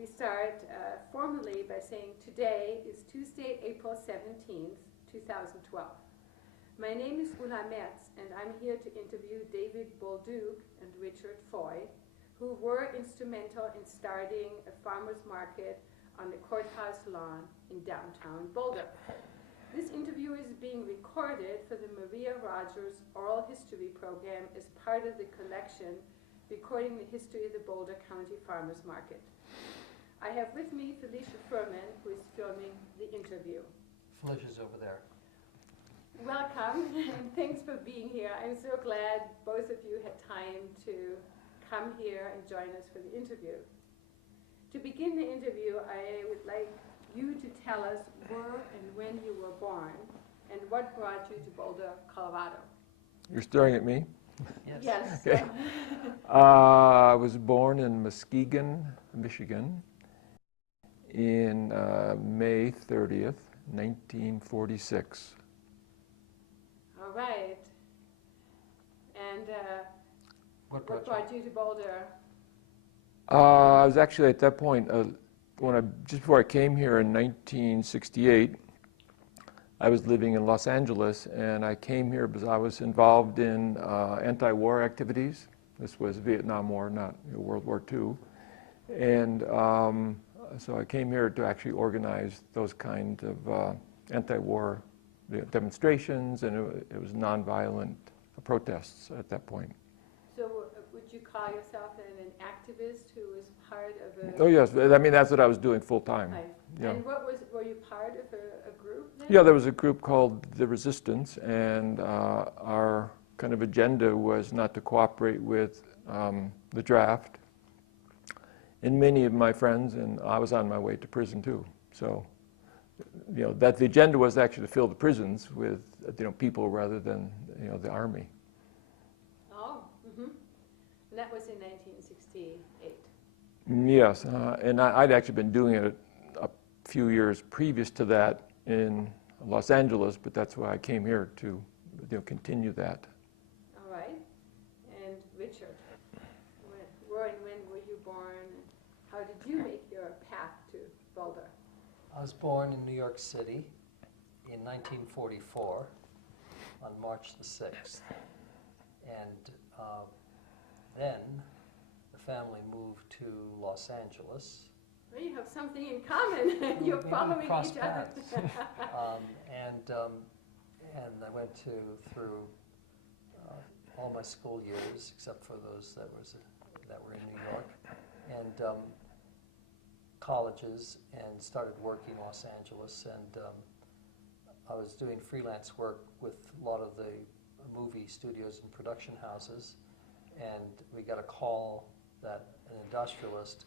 we start formally by saying today is Tuesday, April 17th, 2012. My name is Ulla Merz, and I'm here to interview David Bolduc and Richard Foy, who were instrumental in starting a farmer's market on the courthouse lawn in downtown Boulder. This interview is being recorded for the Maria Rogers Oral History Program as part of the collection recording the history of the Boulder County Farmers Market. I have with me Felicia Furman, who is filming the interview. Felicia's over there. Welcome, and thanks for being here. I'm so glad both of you had time to come here and join us for the interview. To begin the interview, I would like you to tell us where and when you were born and what brought you to Boulder, Colorado. You're staring at me? Yes. Okay. I was born in Muskegon, Michigan in May 30th, 1946. All right. And what brought you to Boulder? I was actually at that point, just before I came here in 1968, I was living in Los Angeles, and I came here because I was involved in anti-war activities. This was Vietnam War, not World War II. And so I came here to actually organize those kind of anti-war demonstrations, and it was nonviolent protests at that point. So would you call yourself an activist who was part of a... Oh yes, I mean that's what I was doing full time. Right. Yeah. And were you part of a group then? Yeah, there was a group called The Resistance, and our kind of agenda was not to cooperate with the draft. And many of my friends, and I was on my way to prison too. So, you know, that the agenda was actually to fill the prisons with, you know, people rather than, you know, the army. Oh, mm-hmm. And that was in 1968. Yes, and I'd actually been doing it a few years previous to that in Los Angeles, but that's why I came here to, you know, continue that. All right. And Richard, where and when were you born? How did you make your path to Boulder? I was born in New York City in 1944 on March the 6th. And then the family moved to Los Angeles. Well, you have something in common. You're following each other. And I went through all my school years, except for those that were in New York, and colleges, and started working in Los Angeles. And I was doing freelance work with a lot of the movie studios and production houses, and we got a call that an industrialist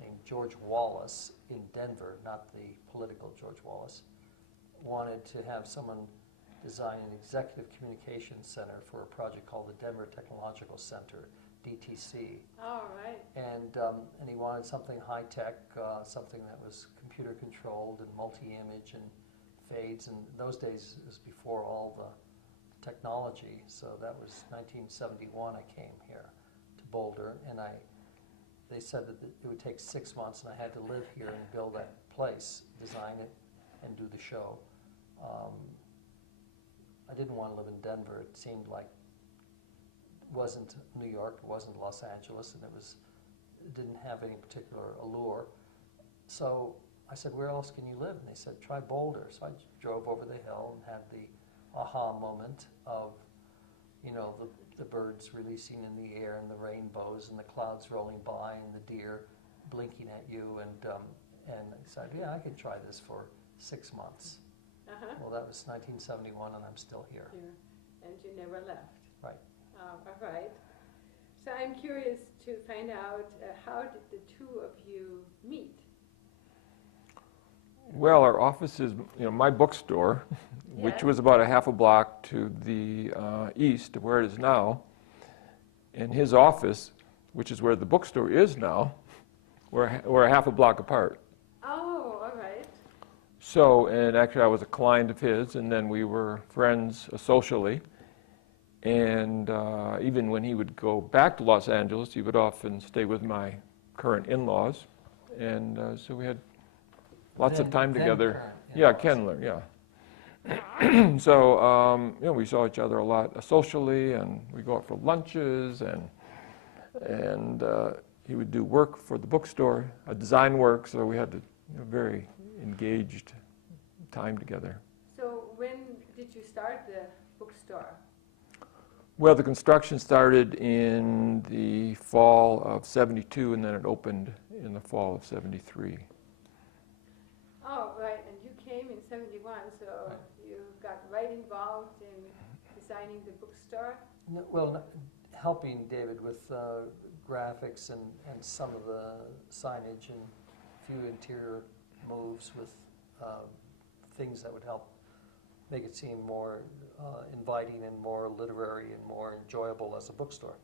named George Wallace in Denver, not the political George Wallace, wanted to have someone design an executive communications center for a project called the Denver Technological Center, DTC. All right. And he wanted something high-tech, something that was computer-controlled and multi-image and fades. And those days, it was before all the technology. So that was 1971 I came here to Boulder, and they said that it would take 6 months, and I had to live here and build that place, design it, and do the show. I didn't want to live in Denver. It seemed like it wasn't New York, it wasn't Los Angeles, and it didn't have any particular allure. So I said, where else can you live? And they said, try Boulder. So I drove over the hill and had the aha moment of, you know, the birds releasing in the air and the rainbows and the clouds rolling by and the deer blinking at you, and I said, yeah, I could try this for 6 months. Uh-huh. Well, that was 1971, and I'm still here. And you never left. Right. All right. So I'm curious to find out, how did the two of you meet? Well, our office is, you know, my bookstore, which Yes. was about a half a block to the east of where it is now, and his office, which is where the bookstore is now, were a half a block apart. Oh, all right. So, and actually I was a client of his, and then we were friends socially. And even when he would go back to Los Angeles, he would often stay with my current in-laws. and so we had lots of Then- time then together. Karen, Yeah, boss. Kendler, yeah. So, you know, we saw each other a lot socially, and we go out for lunches, and he would do work for the bookstore, design work, so we had a very engaged time together. So when did you start the bookstore? Well, the construction started in the fall of '72, and then it opened in the fall of '73. Oh, right, and you came in '71, so you got right involved in designing the bookstore? Well, helping David with graphics and some of the signage and a few interior moves with things that would help make it seem more inviting and more literary and more enjoyable as a bookstore.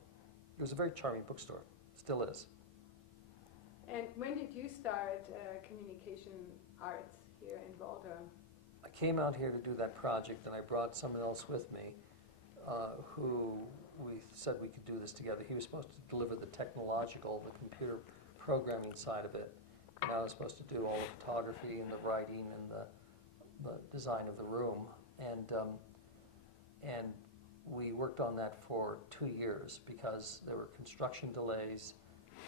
It was a very charming bookstore, still is. And when did you start communication arts here in Boulder? I came out here to do that project, and I brought someone else with me who we said we could do this together. He was supposed to deliver the technological, the computer programming side of it, and I was supposed to do all the photography and the writing and the design of the room. And we worked on that for 2 years because there were construction delays,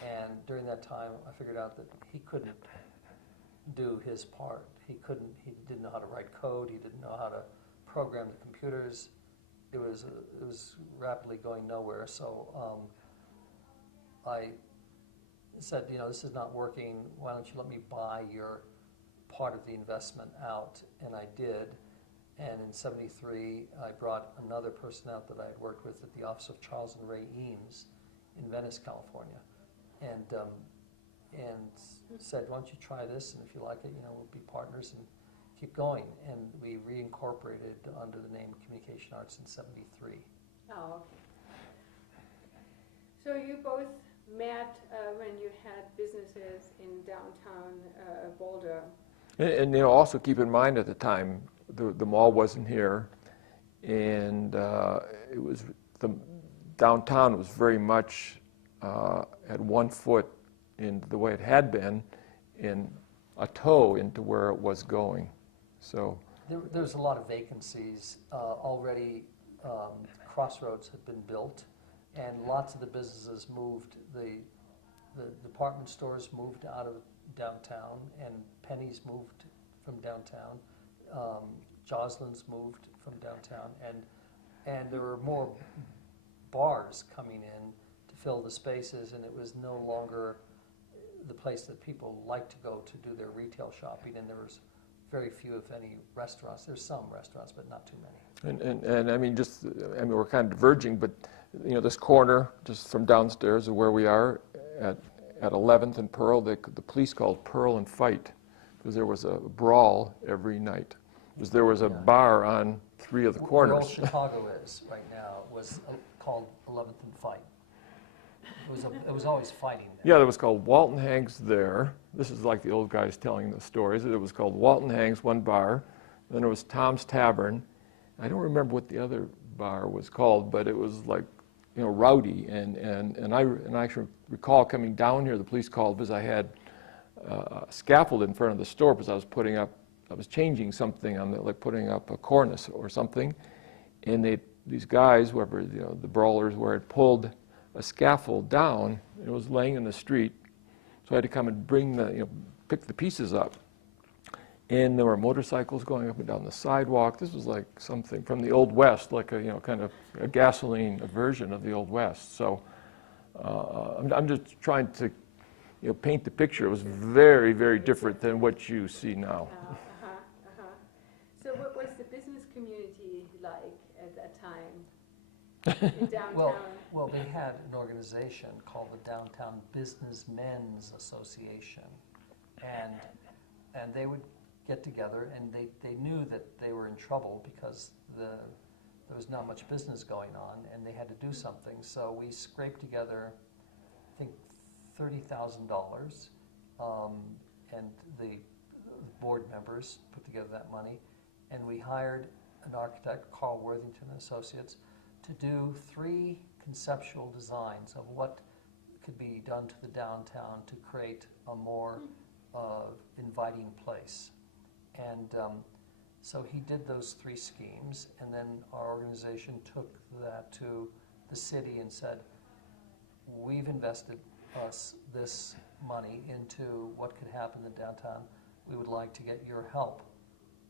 and during that time I figured out that he couldn't do his part. He didn't know how to write code, he didn't know how to program the computers. It was rapidly going nowhere, so I said, you know, this is not working, why don't you let me buy your part of the investment out? And I did. And in '73, I brought another person out that I had worked with at the office of Charles and Ray Eames in Venice, California, and said, why don't you try this, and if you like it, you know, we'll be partners and keep going. And we reincorporated under the name Communication Arts in '73. Oh, okay. So you both met when you had businesses in downtown Boulder. And you know, also keep in mind at the time, the mall wasn't here, and it was downtown was very much at 1 foot in the way it had been, in a toe into where it was going. So There's a lot of vacancies already. Crossroads had been built, and lots of the businesses moved. The department stores moved out of downtown, and Penny's moved from downtown. Joslin's moved from downtown, and there were more bars coming in to fill the spaces, and it was no longer the place that people like to go to do their retail shopping, and there was very few, if any, restaurants. There's some restaurants, but not too many. and I mean, we're kind of diverging, but you know, this corner just from downstairs of where we are at 11th and Pearl, the police called Pearl and Fight, because there was a brawl every night. Because there was a bar on 3 of the corners. Where old Chicago is right now was called 11th and Fight. It was always fighting there. Yeah, there was called Walton Hank's there. This is like the old guys telling the stories. It was called Walton Hank's, one bar. Then there was Tom's Tavern. I don't remember what the other bar was called, but it was like, you know, rowdy. And I actually recall coming down here, the police called because I had a scaffold in front of the store because I was changing something on like putting up a cornice or something. And these guys, whoever, you know, the brawlers were, had pulled a scaffold down. It was laying in the street, so I had to come and pick the pieces up. And there were motorcycles going up and down the sidewalk. This was like something from the Old West, like kind of a gasoline version of the Old West. So I'm just trying to, paint the picture. It was very, very different than what you see now. So what was the business community like at that time in downtown? Well, they had an organization called the Downtown Businessmen's Association, and they would get together, and they knew that they were in trouble because there was not much business going on, and they had to do something. So we scraped together, I think, $30,000, and the board members put together that money, and we hired an architect, Carl Worthington Associates, to do 3 conceptual designs of what could be done to the downtown to create a more inviting place. And so he did those 3 schemes, and then our organization took that to the city and said, we've invested this money into what could happen in downtown. We would like to get your help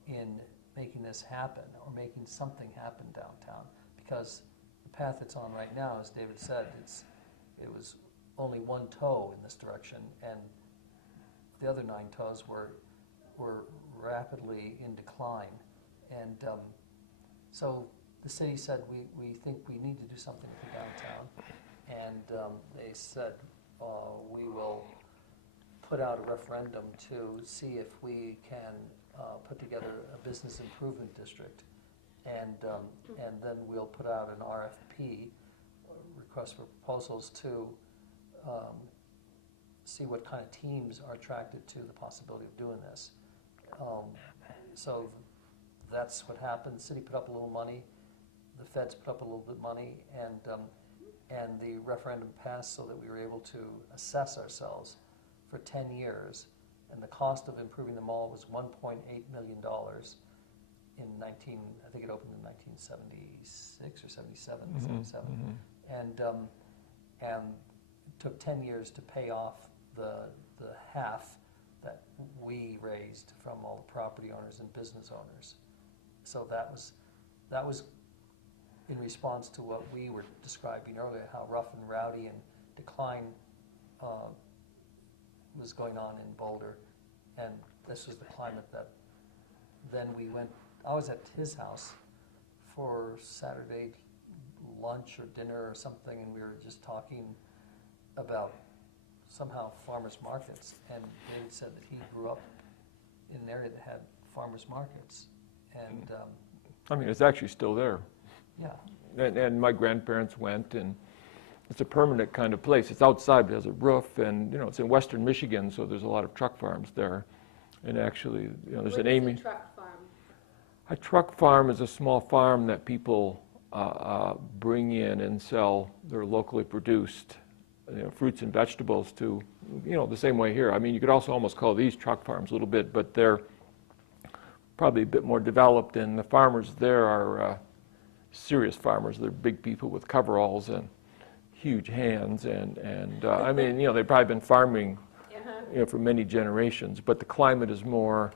in making this happen, or making something happen downtown, because the path it's on right now, as David said, it was only 1 toe in this direction, and the other 9 toes were rapidly in decline. And so the city said, we think we need to do something for downtown, and they said, we will put out a referendum to see if we can put together a business improvement district, and then we'll put out an RFP, request for proposals, to see what kind of teams are attracted to the possibility of doing this. So that's what happened. The city put up a little money, the feds put up a little bit of money, and the referendum passed so that we were able to assess ourselves for 10 years. And the cost of improving the mall was $1.8 million in I think it opened in 1976 or 77, Mm-hmm. 77. Mm-hmm. And it took 10 years to pay off the half that we raised from all the property owners and business owners. So that was in response to what we were describing earlier, how rough and rowdy and decline was going on in Boulder. And this was the climate that then we went. I was at his house for Saturday lunch or dinner or something, and we were just talking about somehow farmers markets, and David said that he grew up in an area that had farmers markets, and I mean, it's actually still there. yeah, And my grandparents went, and it's a permanent kind of place. It's outside, but it has a roof, and it's in western Michigan, so there's a lot of truck farms there. And actually, there's What an is Amy. a truck farm? A truck farm is a small farm that people bring in and sell their locally produced fruits and vegetables to, the same way here. I mean, you could also almost call these truck farms a little bit, but they're probably a bit more developed, and the farmers there are serious farmers. They're big people with coveralls and huge hands, and I mean, they've probably been farming for many generations, but the climate is more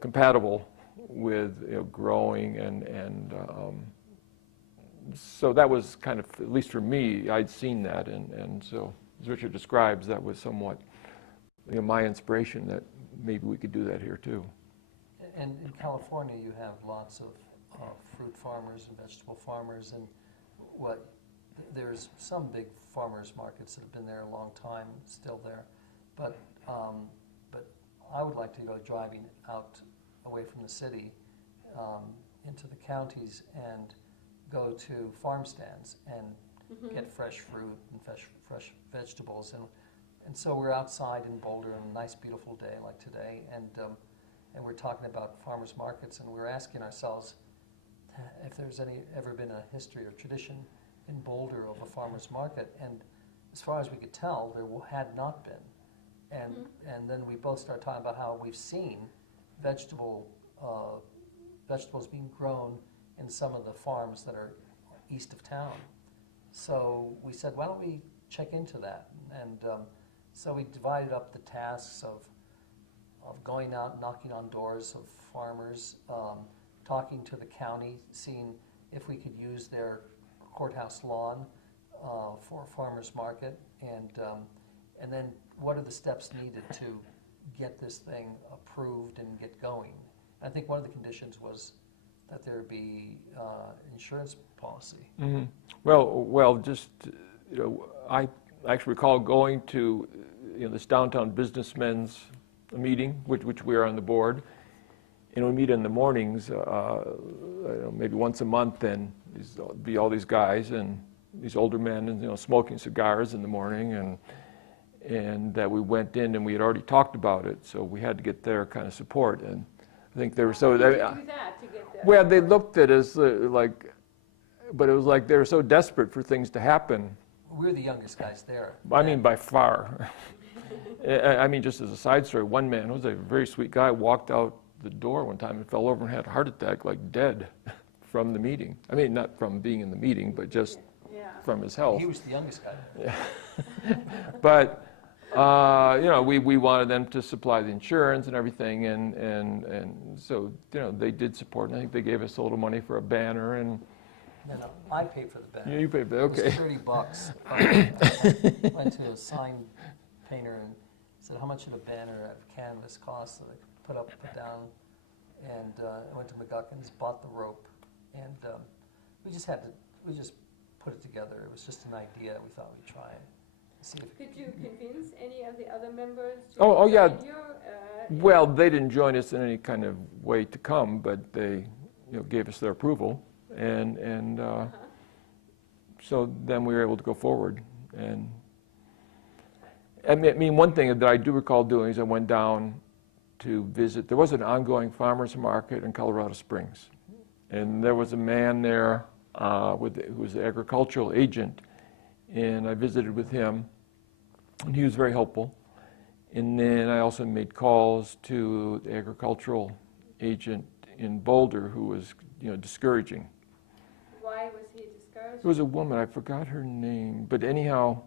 compatible with growing, and so that was kind of, at least for me, I'd seen that, and so as Richard describes, that was somewhat my inspiration that maybe we could do that here too. And in California, you have lots of fruit farmers and vegetable farmers, and there's some big farmers markets that have been there a long time, still there, but I would like to go driving out away from the city into the counties and go to farm stands and get fresh fruit and fresh vegetables, and so we're outside in Boulder on a nice beautiful day like today, and we're talking about farmers markets, and we're asking ourselves if there's ever been a history or tradition in Boulder of a farmer's market, and as far as we could tell, there had not been. And then we both started talking about how we've seen vegetables being grown in some of the farms that are east of town. So we said, why don't we check into that? And so we divided up the tasks of going out, knocking on doors of farmers, talking to the county, seeing if we could use their courthouse lawn for a farmer's market, and then what are the steps needed to get this thing approved and get going. I think one of the conditions was that there be insurance policy. Mm-hmm. Well, just I actually recall going to this downtown Businessmen's meeting, which we are on the board, and we meet in the mornings, maybe once a month, and be all these guys and these older men, and smoking cigars in the morning, and that we went in and we had already talked about it, so we had to get their kind of support, and I think they were so. How did you do that to get that? Well, they looked at us but it was like they were so desperate for things to happen. we're the youngest guys there. I mean, by far. I mean, just as a side story, one man, who was a very sweet guy, walked out the door one time and fell over and had a heart attack, like dead, from the meeting. I mean, not from being in the meeting, but just from his health. He was the youngest guy. Yeah. But, you know, we wanted them to supply the insurance and everything, and so, you know, they did support, and I think they gave us a little money for a banner, and No, I paid for the banner. you paid for it, okay. It was $30. I went to a sign painter and said, how much should a banner of canvas cost that I could put up, put down? And I went to McGuckin's, bought the rope, and we just put it together. It was just an idea. We thought we'd try it. See if Did you convince any of the other members to Oh, yeah. join you? Well, they didn't join us in any kind of way to come, but they, you know, gave us their approval, and so then we were able to go forward. And I mean, one thing that I do recall doing is I went down to visit. There was an ongoing farmers market in Colorado Springs, and there was a man there who was the agricultural agent, and I visited with him, and he was very helpful. And then I also made calls to the agricultural agent in Boulder, who was, you know, discouraging. Why was he discouraged? It was a woman, I forgot her name, but anyhow,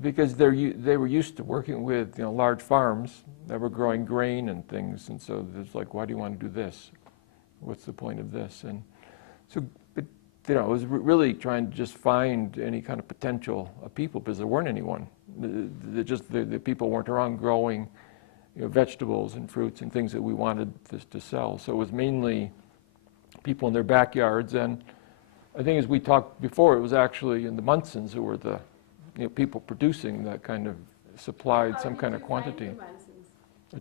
because they were used to working with, you know, large farms that were growing grain and things, and so it's like, why do you want to do this? What's the point of this? And so, but, you know, I was really trying to just find any kind of potential of people, because there weren't anyone. The people weren't around growing, you know, vegetables and fruits and things that we wanted to sell. So it was mainly people in their backyards, and I think as we talked before, it was actually in the Munsons who were the, you know, people producing that kind of supplied some kind of quantity.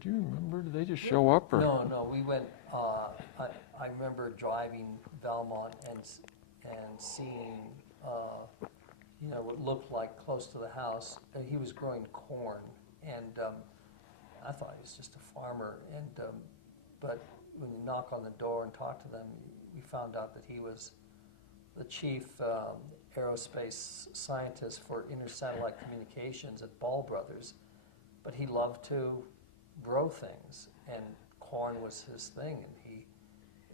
Do you remember? Did they just show up? Or? No, we went, I remember driving Valmont and seeing, you know, what looked like close to the house. He was growing corn, and I thought he was just a farmer. And but when you knock on the door and talk to them, we found out that he was the chief aerospace scientist for intersatellite communications at Ball Brothers. But he loved to grow things, and corn was his thing. And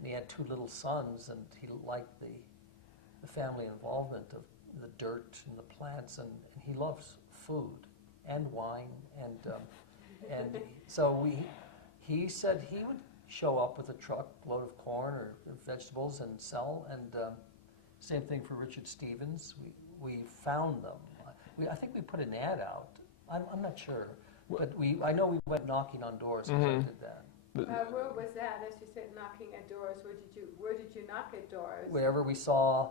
he had two little sons, and he liked the family involvement of the dirt and the plants, and he loves food and wine, and so he said he would show up with a truck load of corn or vegetables and sell, and same thing for Richard Stevens. We found them. I think we put an ad out. I'm not sure, but I know we went knocking on doors and did that. Where was that? As you said, knocking at doors. Where did you knock at doors? Wherever we saw,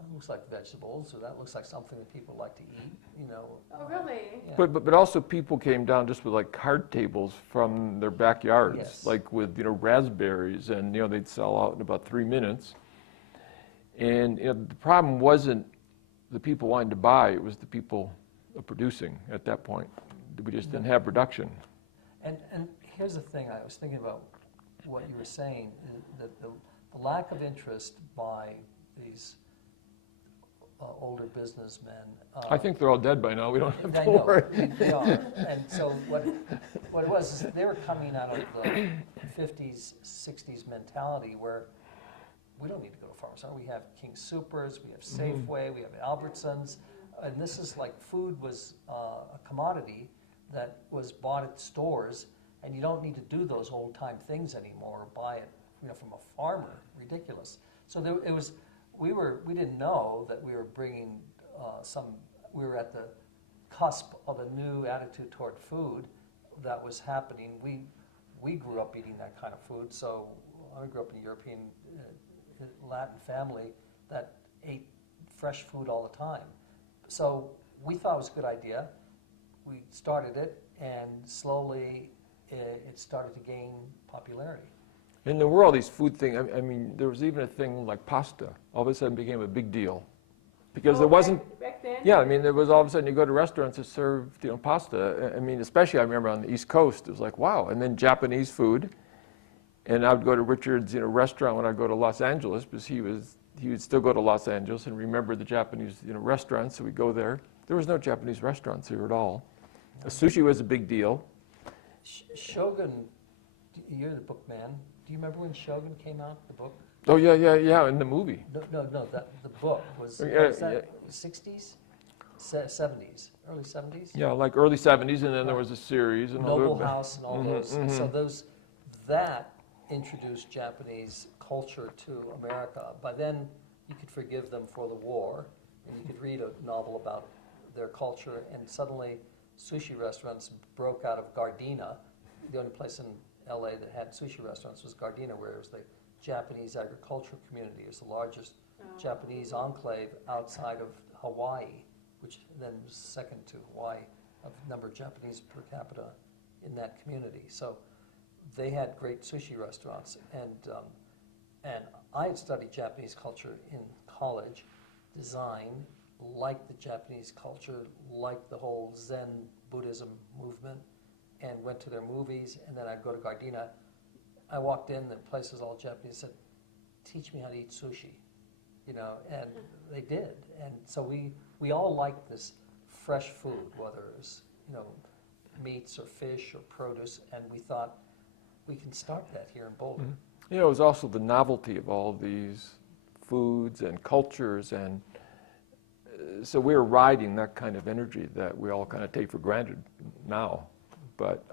that looks like vegetables, or that looks like something that people like to eat, you know. Oh, really? Yeah. But also people came down just with like card tables from their backyards, Yes. like with, you know, raspberries, and, you know, they'd sell out in about 3 minutes. And, you know, the problem wasn't the people wanting to buy, it was the people producing at that point. We just didn't have production. And here's the thing, I was thinking about what you were saying, that the lack of interest by these older businessmen. I think they're all dead by now, we don't have I to know, worry. they are. And so what it was is they were coming out of the 50s, 60s mentality where we don't need to go to farmers. We have King Soopers, we have Safeway, we have Albertsons, and this is like food was a commodity that was bought at stores, and you don't need to do those old-time things anymore or buy it, you know, from a farmer. Ridiculous. So it was. We didn't know that we were bringing we were at the cusp of a new attitude toward food that was happening. We grew up eating that kind of food, so I grew up in a European Latin family that ate fresh food all the time. So we thought it was a good idea. We started it, and slowly it started to gain popularity. And there were all these food things. I mean, there was even a thing like pasta. All of a sudden became a big deal. Because there wasn't, back then? yeah, I mean, there was all of a sudden you go to restaurants that served, you know, pasta. I mean, especially I remember on the East Coast, it was like, wow. And then Japanese food. And I would go to Richard's, you know, restaurant when I go to Los Angeles, because he he would still go to Los Angeles and remember the Japanese, restaurants, so we'd go there. There was no Japanese restaurants here at all. Sushi was a big deal. Shogun, you're the book man. Do you remember when Shogun came out, the book? Oh, yeah, in the movie. No, the book was, Yeah, was that 60s? 70s, early 70s? Yeah, like early 70s, and then there was a series. And Noble House and all those. So that introduced Japanese culture to America. By then, you could forgive them for the war, and you could read a novel about their culture, and suddenly sushi restaurants broke out of Gardena. The only place in LA that had sushi restaurants was Gardena, where it was the Japanese agricultural community. It was the largest Japanese enclave outside of Hawaii, which then was second to Hawaii of number of Japanese per capita in that community. So they had great sushi restaurants, and I had studied Japanese culture in college, design, liked the Japanese culture, liked the whole Zen Buddhism movement, and went to their movies, and then I'd go to Gardena. I walked in, the place was all Japanese, said, teach me how to eat sushi, and they did. And so we all liked this fresh food, whether it was, meats or fish or produce, and we thought we can start that here in Boulder. It was also the novelty of all these foods and cultures, and so we were riding that kind of energy that we all kind of take for granted now. But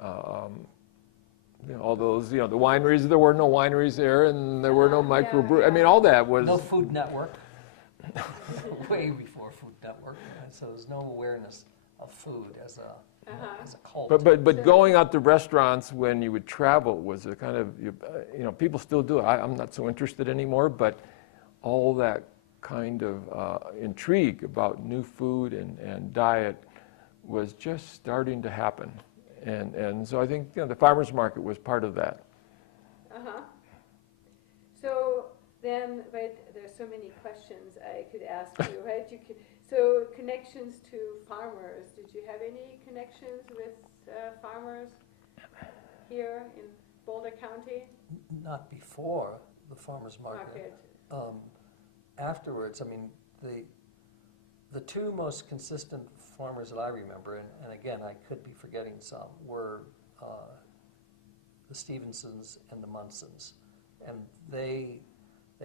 all those, the wineries, there were no wineries there, and there were no microbrew. I mean, all that was no Food Network. Way before Food Network, and so there's no awareness of food as a cult. But going out to restaurants when you would travel was a kind of, people still do it. I'm not so interested anymore, but all that kind of intrigue about new food and diet was just starting to happen. And so I think the farmers market was part of that. So then, right, there's so many questions I could ask you, right? So connections to farmers. Did you have any connections with farmers here in Boulder County? Not before the farmers market. Afterwards, I mean, the two most consistent farmers that I remember, and again, I could be forgetting some, were the Stevensons and the Munsons. And they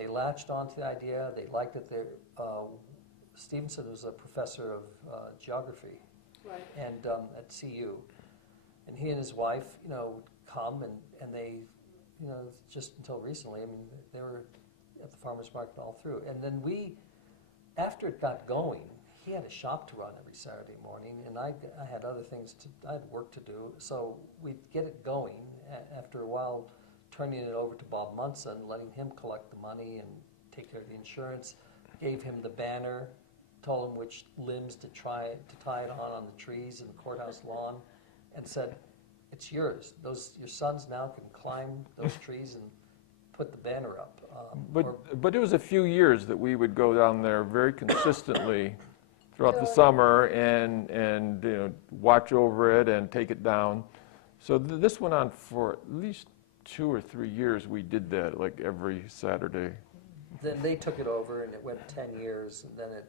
latched onto the idea, they liked it. Stevenson was a professor of geography and at CU. And he and his wife, would come and they, just until recently, I mean, they were at the farmers market all through. And then after it got going, he had a shop to run every Saturday morning, and I had other things I had work to do, so we'd get it going. After a while, turning it over to Bob Munson, letting him collect the money and take care of the insurance, gave him the banner, told him which limbs to tie it on the trees in the courthouse lawn, and said, it's yours. Your sons now can climb those trees and put the banner up. But it was a few years that we would go down there very consistently throughout the summer and watch over it and take it down. So this went on for at least 2 or 3 years. We did that like every Saturday. Then they took it over, and it went 10 years, and then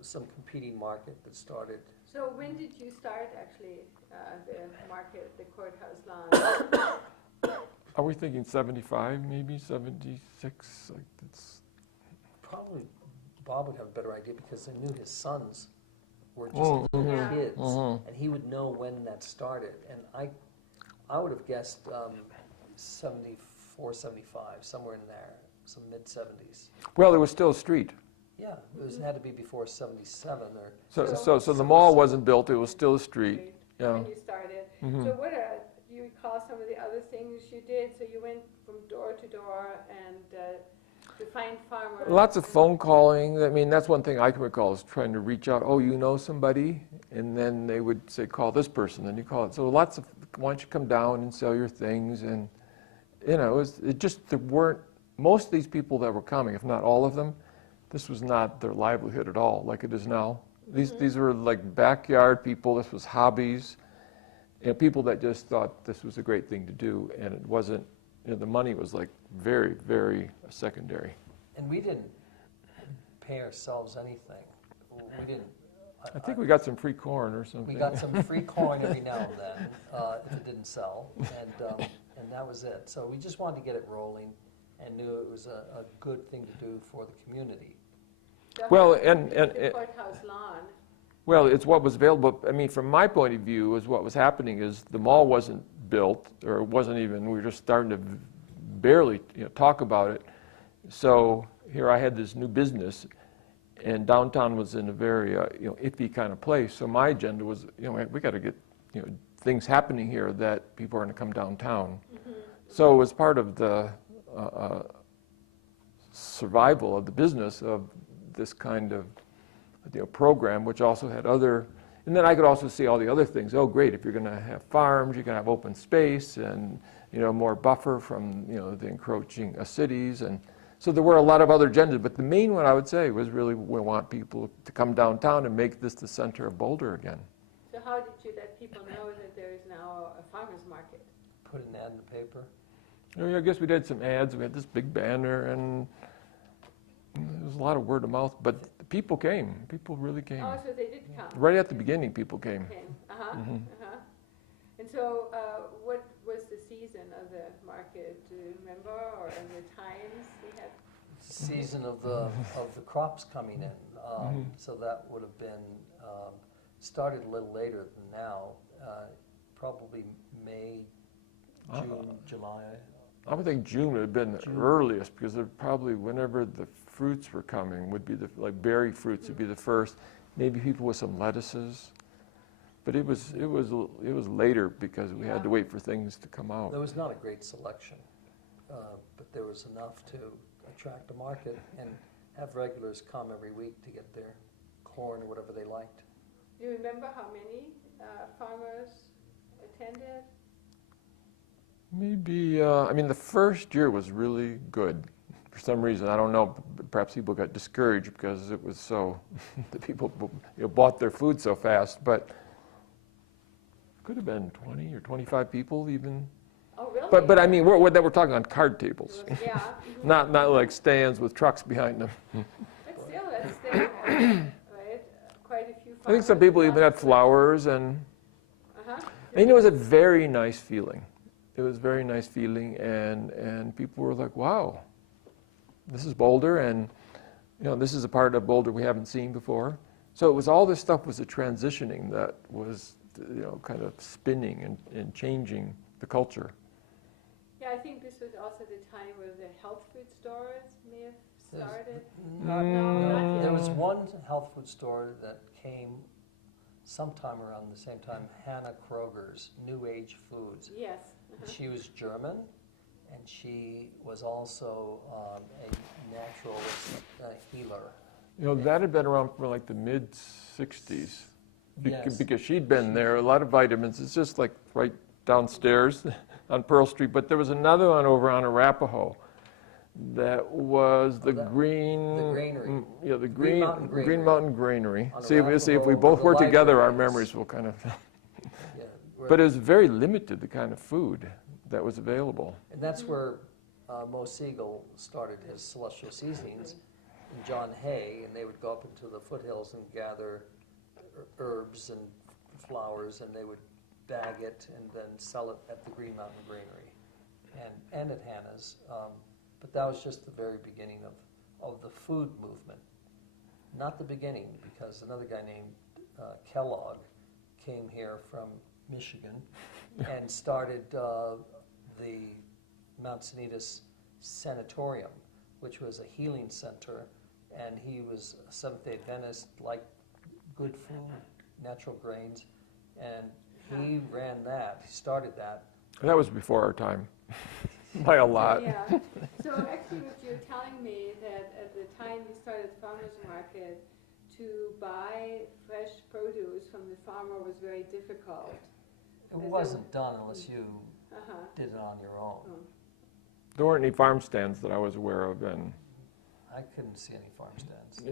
some competing market that started. So when did you start actually the market, the courthouse lawn? Are we thinking 75, maybe 76? Like that's probably Bob would have a better idea because I knew his sons were just kids, and he would know when that started. And I would have guessed 74, 75, somewhere in there, some mid-70s. Well, it was still a street. Yeah, it had to be before 77 or. So the mall wasn't built; it was still a street. Yeah. When you started. So what do you recall some of the other things you did? So you went from door to door and to find farmers. Lots of phone calling. I mean, that's one thing I can recall is trying to reach out. Oh, you know somebody, and then they would say, call this person. Then you call it. So lots of, why don't you come down and sell your things? And there weren't most of these people that were coming, if not all of them. This was not their livelihood at all, like it is now. These were like backyard people. This was hobbies, people that just thought this was a great thing to do, and it wasn't the money was like very, very secondary. And we didn't pay ourselves anything. We didn't. I think we got some free corn or something. We got some free corn every now and then if it didn't sell, and that was it. So we just wanted to get it rolling, and knew it was a good thing to do for the community. So Well, how and the courthouse lawn. Well, it's what was available. I mean, from my point of view, is what was happening is the mall wasn't built, or it wasn't even. We were just starting to barely talk about it. So here I had this new business, and downtown was in a very iffy kind of place. So my agenda was, we got to get things happening here that people are going to come downtown. Mm-hmm. So it was part of the survival of the business of this kind of program, which also had other, and then I could also see all the other things. Oh, great! If you're going to have farms, you're going to have open space, and more buffer from the encroaching cities, and so there were a lot of other agendas. But the main one I would say was really we want people to come downtown and make this the center of Boulder again. So how did you let people know that there is now a farmer's market? Put an ad in the paper. I guess we did some ads. We had this big banner, and there was a lot of word of mouth. But the people came. People really came. Oh, so they did come. Right at the beginning, people came. Mm-hmm. And so, what was the season of the market? Do you remember, or the times we had? Season of the crops coming in. So that would have been started a little later than now. Probably May, June, July. I would think June would have been the earliest, because probably whenever the fruits were coming would be like berry fruits would be the first. Maybe people with some lettuces, but it was later because we had to wait for things to come out. There was not a great selection, but there was enough to attract the market and have regulars come every week to get their corn or whatever they liked. Do you remember how many farmers attended? Maybe, the first year was really good. For some reason, I don't know, perhaps people got discouraged because it was so, the people bought their food so fast, but could have been 20 or 25 people even. Oh, really? But I mean, we're talking on card tables. Yeah. Not like stands with trucks behind them. But still, that's there, right? Quite a few farmers. I think some people even had flowers, and it was a very nice feeling. It was a very nice feeling, and people were like, wow, this is Boulder, and this is a part of Boulder we haven't seen before. So it was all this stuff was a transitioning that was kind of spinning and changing the culture. Yeah, I think this was also the time where the health food stores may have started. No, there was one health food store that came sometime around the same time, Hannah Kroger's New Age Foods. Yes. She was German, and she was also a natural healer. That had been around for like the mid-'60s. Yes. Because she'd been there, a lot of vitamins. It's just like right downstairs on Pearl Street. But there was another one over on Arapahoe that was the Green... The Granary. Yeah, the Green Mountain Granary. Green Mountain Granary. See if we Arapahoe, both the work together, our libraries. memories will kind of... Yeah, But it was very limited, the kind of food that was available. and that's where Mo Siegel started his Celestial Seasonings in John Hay, and they would go up into the foothills and gather herbs and flowers, and they would bag it and then sell it at the Green Mountain Granary and at Hannah's. But that was just the very beginning of the food movement. Not the beginning, because another guy named Kellogg came here from Michigan and started the Mount Sanitas Sanatorium, which was a healing center, and he was a Seventh-day Adventist, liked good food, natural grains, and he ran that. He started that. That was before our time, by a lot. Yeah. So actually what you're telling me that at the time you started the farmer's market, to buy fresh produce from the farmer was very difficult. It wasn't done unless you did it on your own. There weren't any farm stands that I was aware of, and I couldn't see any farm stands. they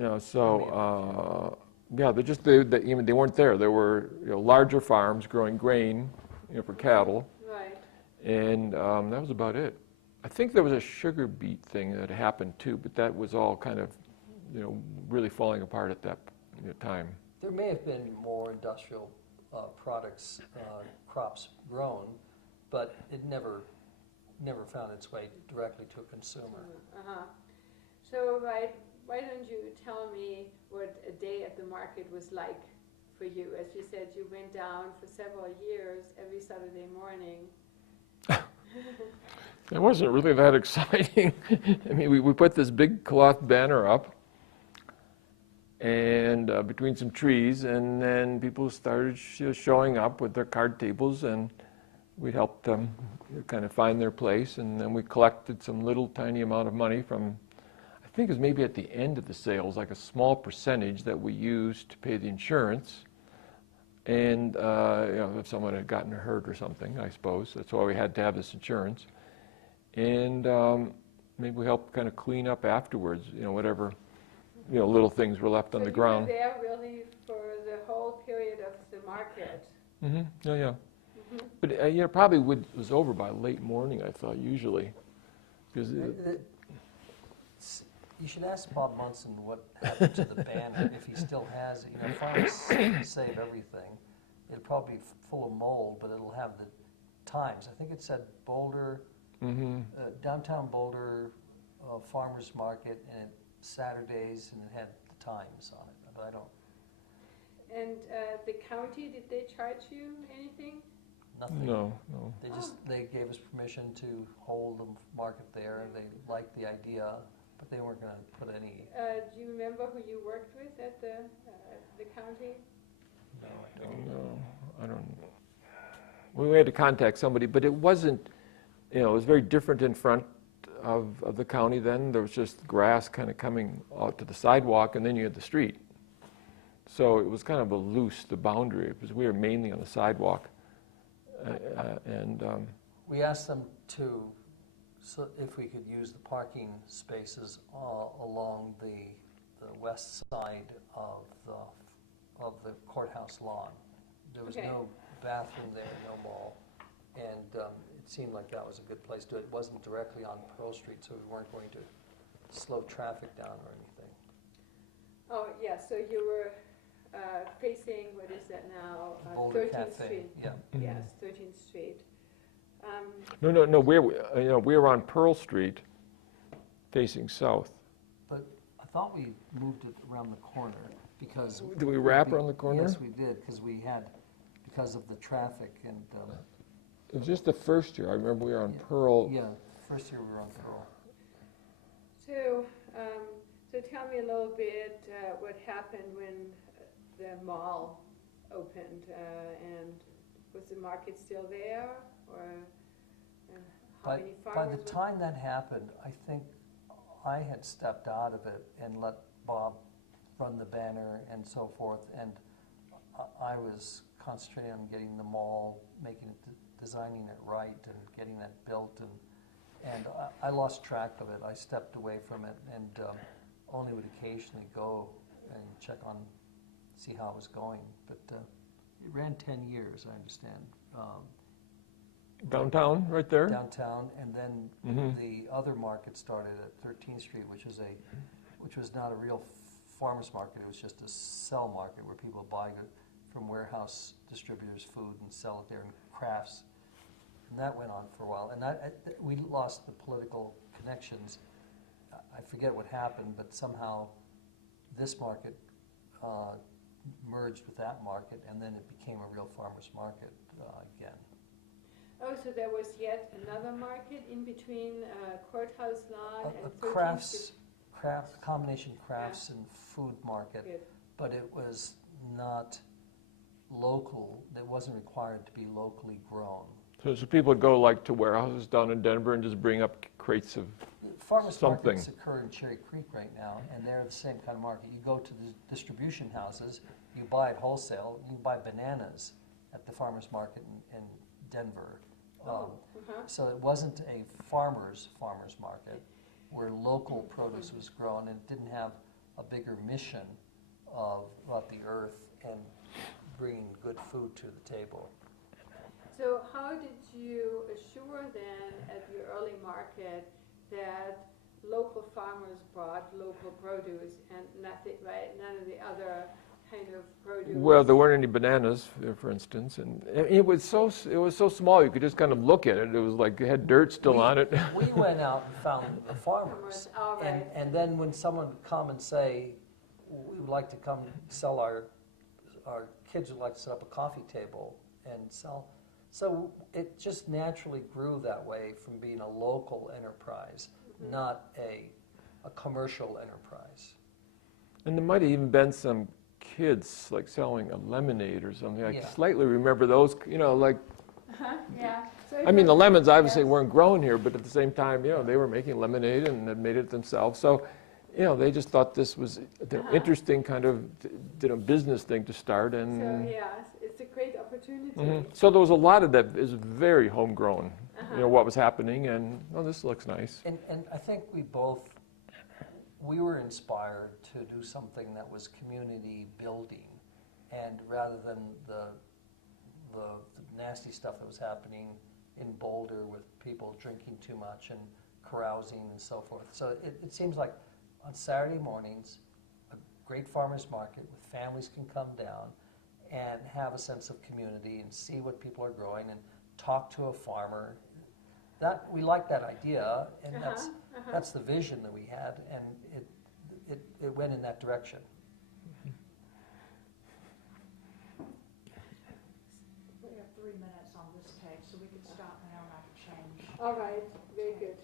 weren't there. There were larger farms growing grain, for cattle, Right. and that was about it. I think there was a sugar beet thing that happened too, but that was all kind of, really falling apart at that time. There may have been more industrial products, crops grown, but it never found its way directly to a consumer. Uh-huh. So why don't you tell me what a day at the market was like for you? As you said, you went down for several years every Saturday morning. It wasn't really that exciting. I mean, we put this big cloth banner up and between some trees, and then people started showing up with their card tables, and we helped them kind of find their place, and then we collected some little tiny amount of money from, I think it was maybe at the end of the sales, like a small percentage that we used to pay the insurance. And if someone had gotten hurt or something, I suppose, that's why we had to have this insurance. And maybe we helped kind of clean up afterwards, whatever, little things were left on the ground. So you were there really for the whole period of the market? Mm-hmm. Yeah. Mm-hmm. But probably was over by late morning, I thought, usually. Because You should ask Bob Munson what happened to the banner, if he still has it. Farmers save everything. It'll probably be full of mold, but it'll have the times. I think it said Boulder, downtown Boulder farmers market, and Saturdays, and it had the times on it. But I don't. And the county, did they charge you anything? Nothing. No. They gave us permission to hold the market there. They liked the idea, but they weren't going to put any. Do you remember who you worked with at the county? No, I don't. No, I don't know. We had to contact somebody, but it wasn't, it was very different in front of the county then. There was just grass kind of coming out to the sidewalk, and then you had the street. So it was kind of the boundary, because we were mainly on the sidewalk. We asked them to, so if we could use the parking spaces along the west side of the courthouse lawn. There was no bathroom there, no mall, and it seemed like that was a good place to do it. It wasn't directly on Pearl Street, so we weren't going to slow traffic down or anything. Oh, yeah, so you were facing, what is that now? Bolduc 13th Cafe, Street. yeah. Yes, 13th Street. No, we were on Pearl Street, facing south. But I thought we moved it around the corner because... Did we wrap around the corner? Yes, we did, because of the traffic and... It was just the first year. I remember we were on Pearl. Yeah, first year we were on Pearl. So tell me a little bit what happened when the mall opened, and was the market still there, or how many By farmers? the time that happened, I think I had stepped out of it and let Bob run the banner and so forth, and I was concentrating on getting the mall, designing it right, and getting that built, and I lost track of it. I stepped away from it, and only would occasionally go and see how it was going. But it ran 10 years, I understand. Downtown, right there? Downtown, and then the other market started at 13th Street, which was not a real farmer's market. It was just a sell market where people buy from warehouse distributors food and sell it there, and crafts. And that went on for a while. And we lost the political connections. I forget what happened, but somehow this market merged with that market, and then it became a real farmer's market again. Oh, so there was yet another market in between Courthouse Lawn and 13th Crafts, combination crafts and food market, Good. but it was not local. It wasn't required to be locally grown. So people would go like to warehouses down in Denver and just bring up crates of Farmers something. markets occur in Cherry Creek right now, and they're the same kind of market. You go to the distribution houses, you buy it wholesale, you buy bananas at the farmers market in Denver. So it wasn't a farmer's market where local produce was grown, and it didn't have a bigger mission about the earth and bringing good food to the table. So how did you assure then at your early market that local farmers brought local produce and nothing, right, none of the other kind of produce? Well, there weren't any bananas, for instance, and it was so small you could just kind of look at it. It was like it had dirt still on it. We went out and found the farmers, All right. and then when someone would come and say, we would like to come sell our kids would like to set up a coffee table and sell. So it just naturally grew that way from being a local enterprise, not a commercial enterprise. And there might have even been some kids like selling a lemonade or something. I Yeah. slightly remember those, like, Yeah. So I mean, the lemons obviously yes. weren't grown here, but at the same time, they were making lemonade and had made it themselves. So, they just thought this was an interesting kind of, business thing to start. And So yes, it's a great opportunity. So there was a lot of that is very homegrown, what was happening, and, this looks nice. And I think we were inspired to do something that was community building, and rather than the nasty stuff that was happening in Boulder with people drinking too much and carousing and so forth. So it seems like on Saturday mornings, a great farmer's market with families can come down and have a sense of community and see what people are growing and talk to a farmer. That we like that idea, and that's the vision that we had, and it went in that direction. We have 3 minutes on this page, so we can stop now and I can change. All right, very good.